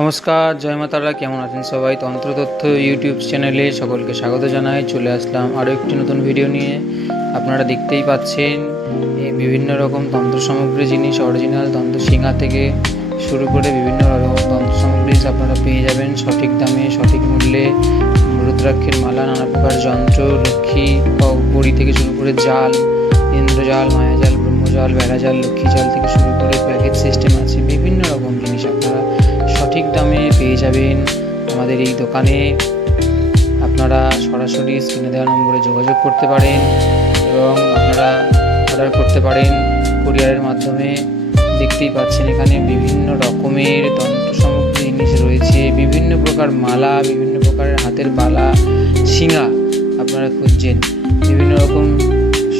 নমস্কার, জয় মা তারা। কেমন আছেন সবাই? তন্ত্রতথ্য ইউটিউব চ্যানেলে সকলকে স্বাগত জানাই। চলে আসলাম আরও একটি নতুন ভিডিও নিয়ে। আপনারা দেখতেই পাচ্ছেন এই বিভিন্ন রকম তন্ত্র সামগ্রী জিনিস, অরিজিনাল তন্ত্র শিঙা থেকে শুরু করে বিভিন্ন রকম তন্ত্র সামগ্রী আপনারা পেয়ে যাবেন সঠিক দামে, সঠিক মূল্যে। রুদ্রাক্ষের মালা, নানা প্রকার যন্ত্র, লক্ষ্মী বড়ি থেকে শুরু করে জাল, ইন্দ্রজাল, মায়াজাল, ব্রহ্মজাল, বেড়াজাল, লক্ষ্মী জাল থেকে শুরু করে প্যাকেজ সিস্টেম আছে। বিভিন্ন রকম জিনিস আপনারা সঠিক দামে পেয়ে যাবেন আমাদের এই দোকানে। আপনারা সরাসরি স্ক্রিনে দেওয়া নম্বরে যোগাযোগ করতে পারেন এবং আপনারা অর্ডার করতে পারেন কুরিয়ারের মাধ্যমে। দেখতেই পাচ্ছেন এখানে বিভিন্ন রকমের তন্ত্র সামগ্রী জিনিস রয়েছে, বিভিন্ন প্রকার মালা, বিভিন্ন প্রকারের হাতের বালা, শিঙা আপনারা খুঁজছেন, বিভিন্ন রকম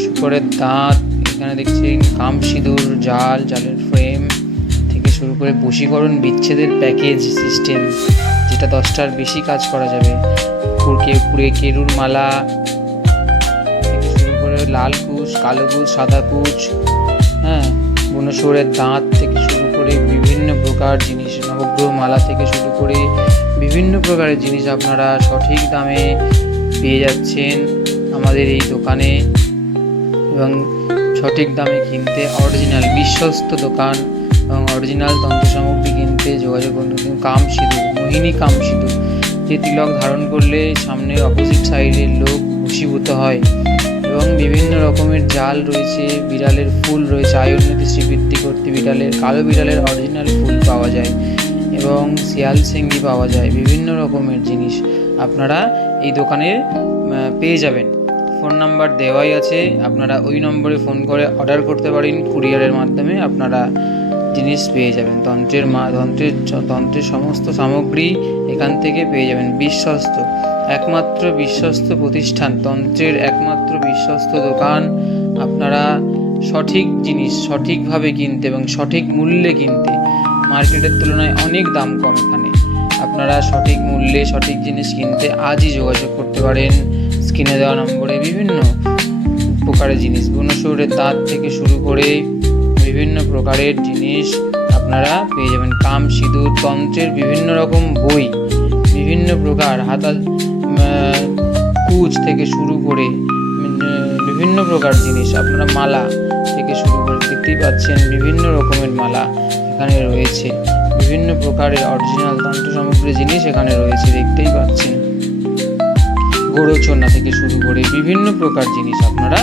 শুকরের দাঁত, এখানে দেখছেন কাম সিঁদুর, জাল, জালের ফ্রেম থেকে শুরু করে বশীকরণ বিচ্ছেদের প্যাকেজ সিস্টেম, যেটা 10টার বেশি কাজ করা যাবে। কেরুর মালা থেকে শুরু করে লাল কুচ, কালো কুচ, সাদা কুচ, বুনশুরের দাঁত থেকে শুরু করে বিভিন্ন প্রকার জিনিস, নবগ্রহ মালা থেকে শুরু করে বিভিন্ন প্রকারের জিনিস আপনারা সঠিক দামে পেয়ে যাচ্ছেন আমাদের এই দোকানে। এবং সঠিক দামে কিনতে অরিজিনাল বিশ্বস্ত দোকান এবং অরিজিনাল তন্ত্র সামগ্রী কিনতে যোগাযোগ করুন। কাম সিঁদুর, মোহিনী কাম সিঁদুর, যে তিলক ধারণ করলে সামনে অপোজিট সাইডের লোক বশীভূত হয়। এবং বিভিন্ন রকমের জাল রয়েছে, বিড়ালের ফুল রয়েছে, আয়ুর্বেদ শ্রীবৃদ্ধি করতে বিড়ালের, কালো বিড়ালের অরিজিনাল ফুল পাওয়া যায় এবং শিয়াল সিঙ্গি পাওয়া যায়। বিভিন্ন রকমের জিনিস আপনারা এই দোকানে পেয়ে যাবেন। ফোন নাম্বার দেওয়াই আছে, আপনারা ওই নম্বরে ফোন করে অর্ডার করতে পারেন। কুরিয়ারের মাধ্যমে আপনারা জিনিস পেয়ে যাবেন। তন্ত্রের সমস্ত সামগ্রী এখান থেকে পেয়ে যাবেন। বিশ্বস্ত, একমাত্র বিশ্বস্ত প্রতিষ্ঠান, তন্ত্রের একমাত্র বিশ্বস্ত দোকান। আপনারা সঠিক জিনিস সঠিকভাবে কিনতে এবং সঠিক মূল্যে কিনতে, মার্কেটের তুলনায় অনেক দাম কম এখানে। আপনারা সঠিক মূল্যে সঠিক জিনিস কিনতে আজই যোগাযোগ করতে পারেন স্ক্রিনে দেওয়া নম্বরে। বিভিন্ন প্রকারের জিনিস, বুনশুরের দাঁত থেকে শুরু করে বিভিন্ন প্রকারের জিনিস আপনারা পেয়ে যাবেন। কাম সিঁদুর, তন্ত্রের বিভিন্ন রকম বই, বিভিন্ন প্রকার হাতা কুচ থেকে শুরু করে বিভিন্ন প্রকার জিনিস আপনারা, মালা থেকে শুরু করে দেখতেই পাচ্ছেন বিভিন্ন রকমের মালা এখানে রয়েছে। বিভিন্ন প্রকারের অরিজিনাল তন্ত্র সামগ্রী জিনিস এখানে রয়েছে, দেখতেই পাচ্ছেন। গোরচনা থেকে শুরু করে বিভিন্ন প্রকার জিনিস আপনারা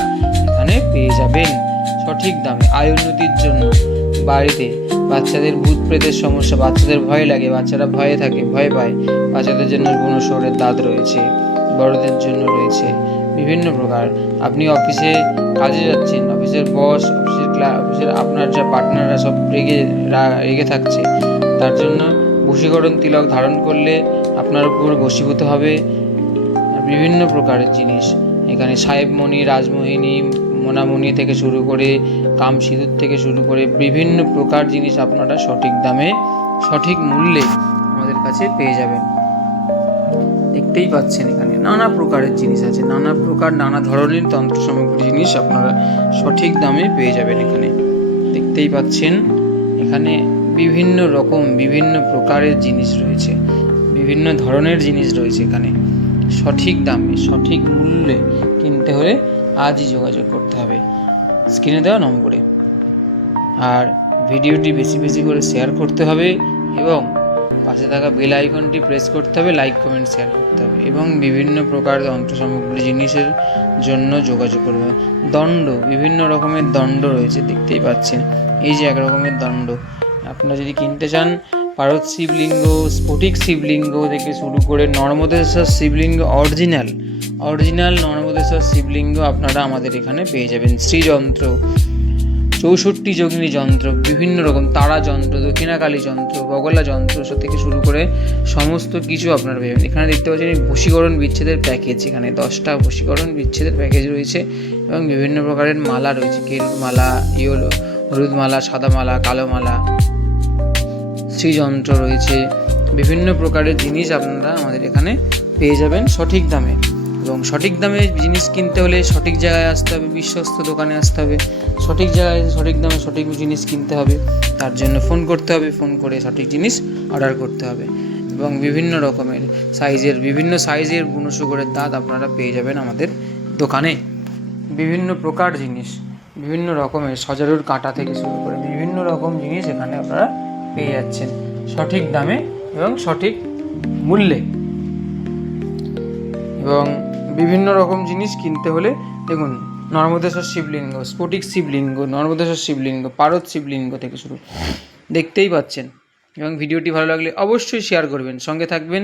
এখানে পেয়ে যাবেন সঠিক দামে। আয়ুর্বেদের জন্য বাড়িতে বাচ্চাদের ভূত প্রেতের সমস্যা, বাচ্চাদের ভয় লাগে, বাচ্চারা ভয়ে থাকে, ভয় পায়, বাচ্চাদের জন্য বুনশুরের দাঁত রয়েছে, বড়দের জন্য রয়েছে বিভিন্ন প্রকার। আপনি অফিসে কাজে যাচ্ছেন, অফিসের বস, অফিসের আপনার যা পার্টনাররা সব রেগে থাকছে, তার জন্য বশীকরণ তিলক ধারণ করলে আপনার উপর বশীভূত হবে। বিভিন্ন প্রকারের জিনিস এখানে, সাহেবমণি, রাজমোহিনী, মোনামণি থেকে শুরু করে কাম সিঁদুর থেকে শুরু করে বিভিন্ন প্রকার জিনিস আপনারা সঠিক দামে সঠিক মূল্যে আমাদের কাছে পেয়ে যাবেন। দেখতেই পাচ্ছেন এখানে নানা প্রকারের জিনিস আছে, নানা প্রকার নানা ধরনের তন্ত্র সামগ্রী জিনিস আপনারা সঠিক দামে পেয়ে যাবেন এখানে। দেখতেই পাচ্ছেন এখানে বিভিন্ন রকম বিভিন্ন প্রকারের জিনিস রয়েছে, বিভিন্ন ধরনের জিনিস রয়েছে এখানে। সঠিক দামে সঠিক মূল্যে কিনতে হলে আজই যোগাযোগ করতে হবে স্ক্রিনে দেওয়া নম্বরে। আর ভিডিওটি বেশি বেশি করে শেয়ার করতে হবে এবং পাশে থাকা বেল আইকনটি প্রেস করতে হবে, লাইক কমেন্ট শেয়ার করতে হবে এবং বিভিন্ন প্রকার তন্ত্র সামগ্রী জিনিসের জন্য যোগাযোগ করবে। দণ্ড, বিভিন্ন রকমের দণ্ড রয়েছে, দেখতেই পাচ্ছেন। এই যে এক রকমের দণ্ড, আপনারা যদি কিনতে চান, পারদ শিবলিঙ্গ, স্ফটিক শিবলিঙ্গ থেকে শুরু করে নর্মদেশ্বর শিবলিঙ্গ, অরিজিনাল নর্মদেশ্বর শিবলিঙ্গ আপনারা আমাদের এখানে পেয়ে যাবেন। শ্রীযন্ত্র, 64 যোগিনী যন্ত্র, বিভিন্ন রকম তারা যন্ত্র, দক্ষিণাকালী যন্ত্র, বগলা যন্ত্র থেকে শুরু করে সমস্ত কিছু আপনারা পেয়ে যাবেন। এখানে দেখতে পাচ্ছেন বশীকরণ বিচ্ছেদের প্যাকেজ, এখানে 10টা বশীকরণ বিচ্ছেদের প্যাকেজ রয়েছে এবং বিভিন্ন প্রকারের মালা রয়েছে, কেরুর মালা, হলুদ মালা, সাদা মালা, কালো মালা, শ্রীযন্ত্র রয়েছে। বিভিন্ন প্রকারের জিনিস আপনারা আমাদের এখানে পেয়ে যাবেন সঠিক দামে। এবং সঠিক দামে জিনিস কিনতে হলে সঠিক জায়গায় আসতে হবে, বিশ্বস্ত দোকানে আসতে হবে, সঠিক জায়গায় সঠিক দামে সঠিক জিনিস কিনতে হবে। তার জন্য ফোন করতে হবে, ফোন করে সঠিক জিনিস অর্ডার করতে হবে। এবং বিভিন্ন রকমের বিভিন্ন সাইজের গুণসুগরের দাঁত আপনারা পেয়ে যাবেন আমাদের দোকানে। বিভিন্ন প্রকার জিনিস, বিভিন্ন রকমের সজারুর কাঁটা থেকে শুরু করে বিভিন্ন রকম জিনিস এখানে আপনারা পেয়ে যাচ্ছেন সঠিক দামে এবং সঠিক মূল্যে। এবং বিভিন্ন রকম জিনিস কিনতে হলে দেখুন, নর্মদেশ্বর শিবলিঙ্গ, স্ফটিক শিবলিঙ্গ, নর্মদেশ্বর শিবলিঙ্গ, পারদ শিবলিঙ্গ থেকে শুরু দেখতেই পাচ্ছেন। এবং ভিডিওটি ভালো লাগলে অবশ্যই শেয়ার করবেন, সঙ্গে থাকবেন।